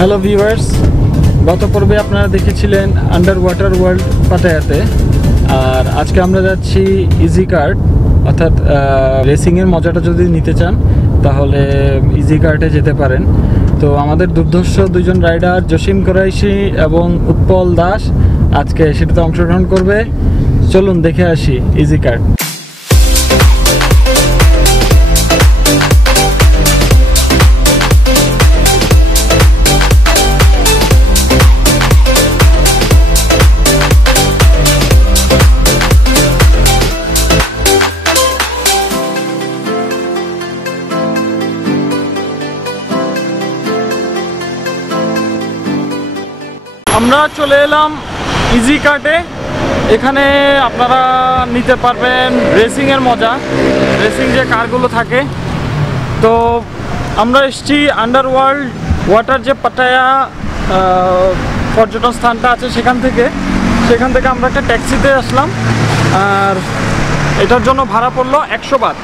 Hello viewers, গত পর্বে আপনারা দেখেছিলেন আন্ডার ওয়াটার ওয়ার্ল্ড পাটায়াতে, আর আজকে আমরা যাচ্ছি ইজি কার্ট, অর্থাৎ রেসিংয়ের মজাটা যদি নিতে চান তাহলে ইজি কার্টে যেতে পারেন। তো আমাদের দুর্ধর্ষ দুজন রাইডার জসিম কোরাইশি এবং উৎপল দাস আজকে সেটাতে অংশগ্রহণ করবে। চলুন দেখে আসি ইজি কার্ট। আমরা চলে এলাম ইজি কার্টে। এখানে আপনারা নিতে পারবেন রেসিংয়ের মজা, রেসিং যে কারগুলো থাকে। তো আমরা এসেছি আন্ডার ওয়াটার যে পাটায়া পর্যটন স্থানটা আছে সেখান থেকে আমরা একটা ট্যাক্সিতে আসলাম, আর এটার জন্য ভাড়া পড়লো 100 বাত।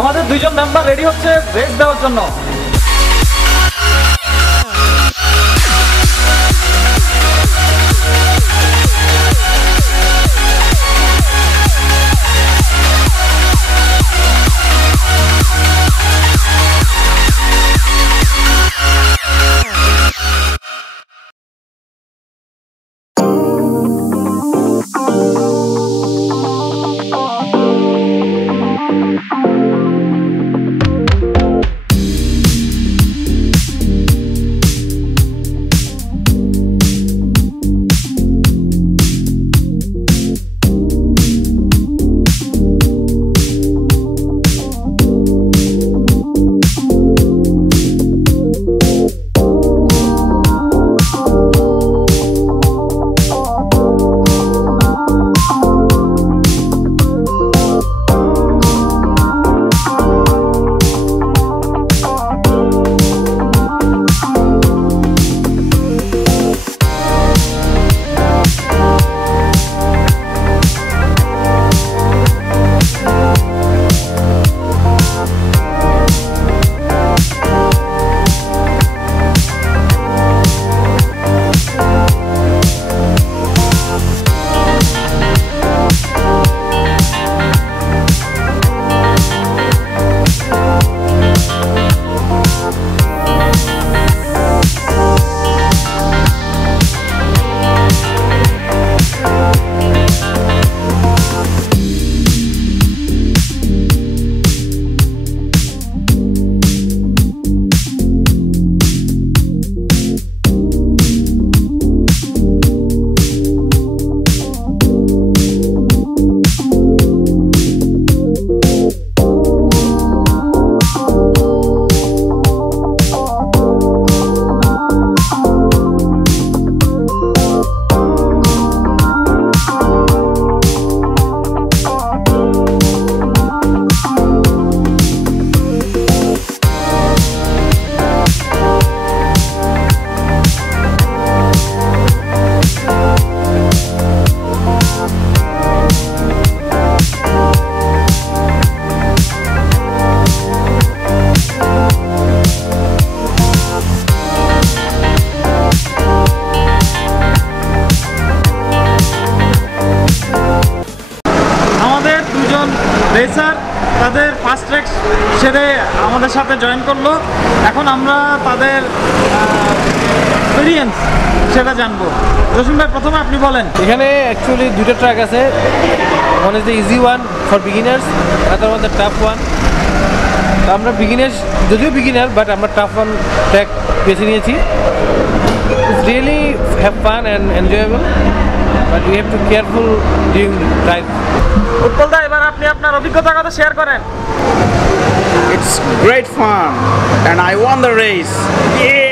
আমাদের দুইজন মেম্বার রেডি হচ্ছে রেস দেওয়ার জন্য। রেসার তাদের ফার্স্ট ট্র্যাক সেরে আমাদের সাথে জয়েন করলো। এখন আমরা তাদের এক্সপিরিয়েন্স সেটা জানবো। রসুন ভাই, প্রথমে আপনি বলেন। এখানে অ্যাকচুয়ালি দুটো ট্র্যাক আছে, one is the easy one for beginners, other one the tough one. আমরা বিগিনার্স, যদিও বিগিনার, বাট আমরা টাফ ওয়ান ট্র্যাক বেছে নিয়েছি। It's really have fun and enjoyable, but you have to careful during drive. Utpal da, এবার আপনি আপনার অভিজ্ঞতার কথা শেয়ার করেন। It's great fun and I won the race. Yeah!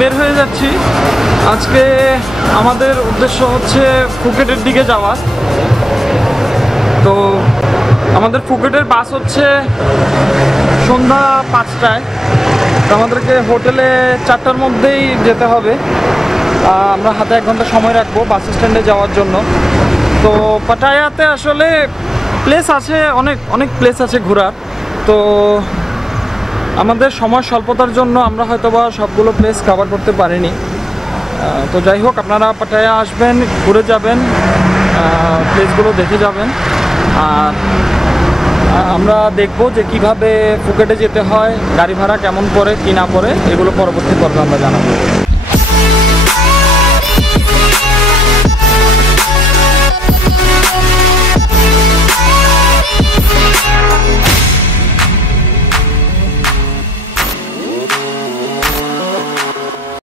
বের হয়ে যাচ্ছি। আজকে আমাদের উদ্দেশ্য হচ্ছে ফুকেটের দিকে যাওয়া। তো আমাদের ফুকেটের বাস হচ্ছে সন্ধ্যা 5টায়। তো আমাদেরকে হোটেলে 4টার মধ্যেই যেতে হবে। আমরা হাতে 1 ঘন্টা সময় রাখবো বাস স্ট্যান্ডে যাওয়ার জন্য। তো পাটায়াতে আসলে প্লেস আছে, অনেক প্লেস আছে ঘোরার। তো আমাদের সময় স্বল্পতার জন্য আমরা হয়তোবা সবগুলো প্লেস কভার করতে পারিনি। তো যাই হোক, আপনারা পাটায়া আসবেন, ঘুরে যাবেন, প্লেসগুলো দেখে যাবেন। আর আমরা দেখবো যে কিভাবে ফুকেটে যেতে হয়, গাড়ি ভাড়া কেমন পড়ে কি না পড়ে, এগুলো পরবর্তী পর্বে আমরা জানাবো।